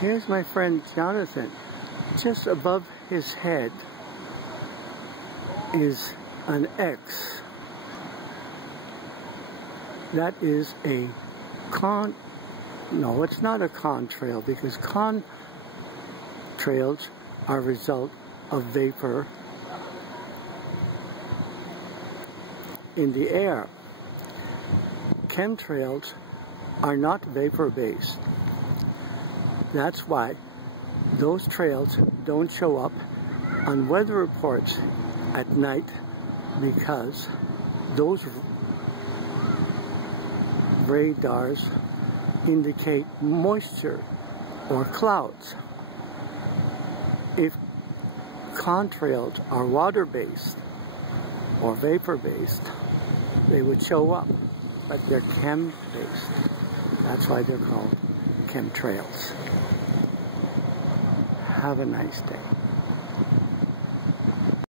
Here's my friend Jonathan. Just above his head is an X. That is a no, it's not a contrail, because contrails are a result of vapor in the air. Chemtrails are not vapor-based. That's why those trails don't show up on weather reports at night, because those radars indicate moisture or clouds. If contrails are water-based or vapor-based, they would show up, but they're chem-based. That's why they're called chemtrails. Have a nice day.